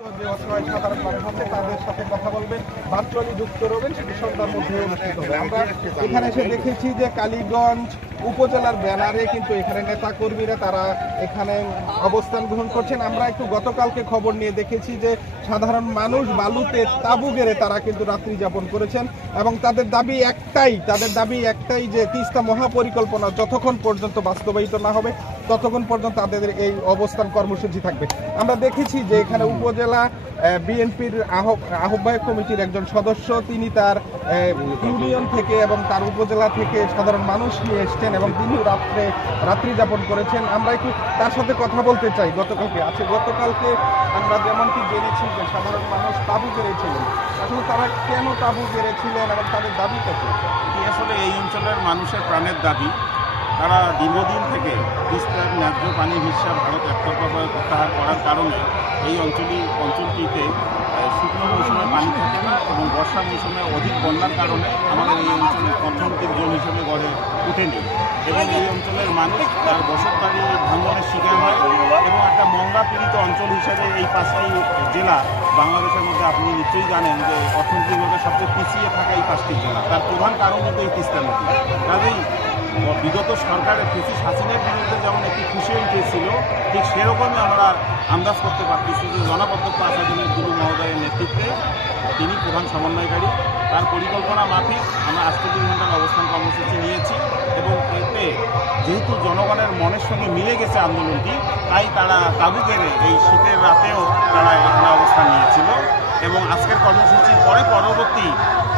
যে অসহায় সাধারণ মানুষ আছে তাদের সাথে কথা বলবেন, ভার্চুয়ালি যুক্ত রবেন, সেটি সন্ধ্যার মধ্যে অনুষ্ঠিত হবে। আমরা এখানে এসে দেখেছি যে কালীগঞ্জ উপজেলার ব্যানারে কিন্তু এখানে নেতা কর্মীরা তারা এখানে অবস্থান গ্রহণ করছেন। আমরা একটু গতকালকে খবর নিয়ে দেখেছি যে সাধারণ মানুষ বালুতে তাঁবু গেড়ে তারা কিন্তু রাত্রি যাপন করেছেন এবং তাদের দাবি একটাই যে তিস্তা মহাপরিকল্পনা যতক্ষণ পর্যন্ত বাস্তবায়িত না হবে ততক্ষণ পর্যন্ত তাদের এই অবস্থান কর্মসূচি থাকবে। আমরা দেখেছি যে এখানে উপজেলা বিএনপির আহ্বায়ক কমিটির একজন সদস্য, তিনি তার ইউনিয়ন থেকে এবং তার উপজেলা থেকে সাধারণ মানুষ নিয়ে এসছেন এবং তিনি রাত্রি যাপন করেছেন। আমরা একটু তার সাথে কথা বলতে চাই। গতকালকে আমরা যেমনটি জেনেছি যে সাধারণ মানুষ তাঁবু গেড়েছিলেন, আসলে তারা কেন তাঁবু গেড়েছিলেন এবং তাদের দাবিটা কি? আসলে এই অঞ্চলের মানুষের প্রাণের দাবি, তারা দীর্ঘদিন থেকে তিস্তার ন্যায্য পানির হিসাব ভারত একতরফাভাবে প্রত্যাহার করার কারণে এই অঞ্চলটিতে শুকনো মৌসুমে পানি থাকে না এবং বর্ষা মৌসুমে অধিক বন্যার কারণে আমাদের এই অঞ্চলের অর্থনৈতিক জোন হিসেবে গড়ে ওঠেনি এবং এই অঞ্চলের মানুষ তার বসতবাড়ি ভাঙনের শিকার হয় এবং একটা মন্দা পীড়িত অঞ্চল হিসেবে এই 5টি জেলা বাংলাদেশের মধ্যে আপনি নিশ্চয়ই জানেন যে অর্থনৈতিকভাবে সবচেয়ে পিছিয়ে থাকা এই 5টি জেলা, তার প্রধান কারণ কিন্তু এই তিস্তা নদী। কাজেই বিগত সরকারের ফ্যাসিস্ট হাসিনার বিরুদ্ধে যেমন একটি খুশি উঠেছিল, ঠিক সেরকমই আমরা আন্দাজ করতে পারতেছি যে জনাবদ্ধ আসাদুলের দুলু মহোদয়ের নেতৃত্বে তিনি প্রধান সমন্বয়কারী, তার পরিকল্পনা মাফিক আমরা 48 ঘন্টার অবস্থান কর্মসূচি নিয়েছি এবং এতে যেহেতু জনগণের মনের সঙ্গে মিলে গেছে আন্দোলনটি, তাই তারা তাঁবু গেড়ে এই শীতের রাতেও তারা এখানে অবস্থান নিয়েছিল এবং আজকের কর্মসূচির পরবর্তী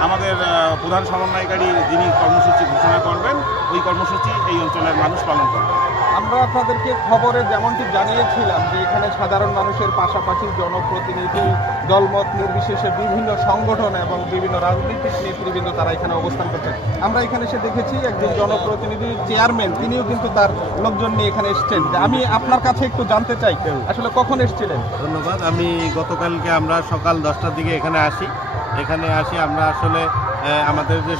আমাদের প্রধান সমন্বয়কারী যিনি কর্মসূচি ঘোষণা করবেন, ওই কর্মসূচি এই অঞ্চলের মানুষ পালন করবে। আমরা আপনাদেরকে খবরে যেমনটি জানিয়েছিলাম যে এখানে সাধারণ মানুষের পাশাপাশি জনপ্রতিনিধি, দলমত নির্বিশেষে বিভিন্ন সংগঠন এবং বিভিন্ন রাজনৈতিক নেতৃবৃন্দ তারা এখানে অবস্থান করছেন। আমরা এখানে এসে দেখেছি একজন জনপ্রতিনিধি চেয়ারম্যান, তিনিও কিন্তু তার লোকজন নিয়ে এখানে এসছেন। আমি আপনার কাছে একটু জানতে চাই, আসলে কখন এসেছিলেন? ধন্যবাদ। আমি গতকালকে আমরা সকাল 10টার দিকে এখানে আসি আমরা আসলে আমাদের যে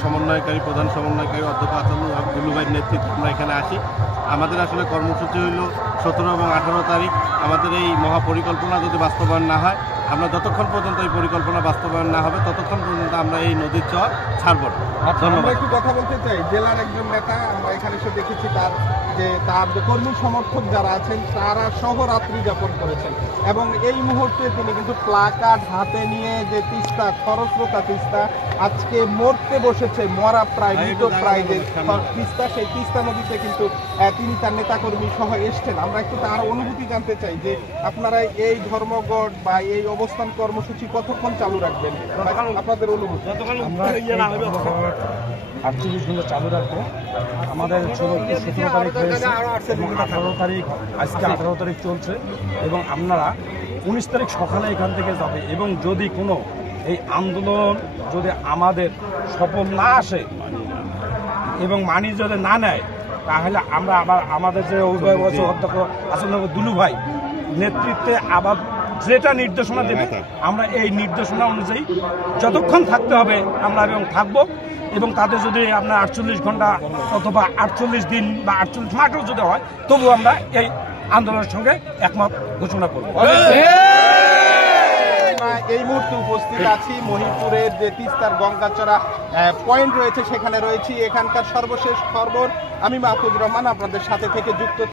প্রধান সমন্বয়কারী অধ্যক্ষ আসাদুল হক দুলু ভাইয়ের নেতৃত্বে আমরা এখানে আসি। আমাদের আসলে কর্মসূচি হইল 17 এবং 18 তারিখ। আমাদের এই মহাপরিকল্পনা যদি বাস্তবায়ন না হয়, আমরা যতক্ষণ পর্যন্ত এই পরিকল্পনা বাস্তবায়ন না হবে ততক্ষণ পর্যন্ত আমরা এই নদীর চর ছাড়ব না। আমরা একটু কথা বলতে চাই, জেলার একজন নেতা আমরা এখানে এসে দেখেছি তার যে কর্মী সমর্থক যারা আছেন তারা সহ রাত্রি যাপন করেছেন এবং এই মুহূর্তে তিনি কিন্তু প্লাকার্ড হাতে নিয়ে যে তিস্তা খরস্রোতা তিস্তা আজকে মরতে বসেছে, মরা প্রায় মৃত প্রায় যে তিস্তা, সেই তিস্তা নদীতে কিন্তু তিনি তার নেতাকর্মী সহ এসছেন। আমরা একটু তার অনুভূতি জানতে চাই যে আপনারা এই ধর্মঘট বা এই অবস্থান কর্মসূচি কতক্ষণ চালু রাখবেন, আপনাদের অনুভূতি? 48 ঘন্টা চালু রাখবো। আমাদের 17 তারিখ হয়েছে এবং 18 তারিখ, আজকে 18 তারিখ চলছে এবং আপনারা 19 তারিখ সকালে এখান থেকে যাবে এবং যদি কোনো এই আন্দোলন যদি আমাদের সফল না আসে এবং মানি যদি না নেয়, তাহলে আমরা আবার আমাদের যে অভিভাবক অধ্যক্ষ আসলে দুলু ভাই নেতৃত্বে আবার যেটা নির্দেশনা দেবে আমরা এই নির্দেশনা অনুযায়ী যতক্ষণ থাকতে হবে আমরা এবং থাকবো এবং তাদের যদি আপনার 48 ঘন্টা অথবা 48 দিন বা 48 মাসও যদি হয় তবু আমরা এই আন্দোলনের সঙ্গে একমত ঘোষণা করব। এই মুহূর্তে উপস্থিত আছি মহিপুরের যে তিস্তার গঙ্গাচড়া পয়েন্ট রয়েছে, সেখানে রয়েছি। এখানকার সর্বশেষ খবর আমি মাহফুজ রহমান আপনাদের সাথে থেকে যুক্ত।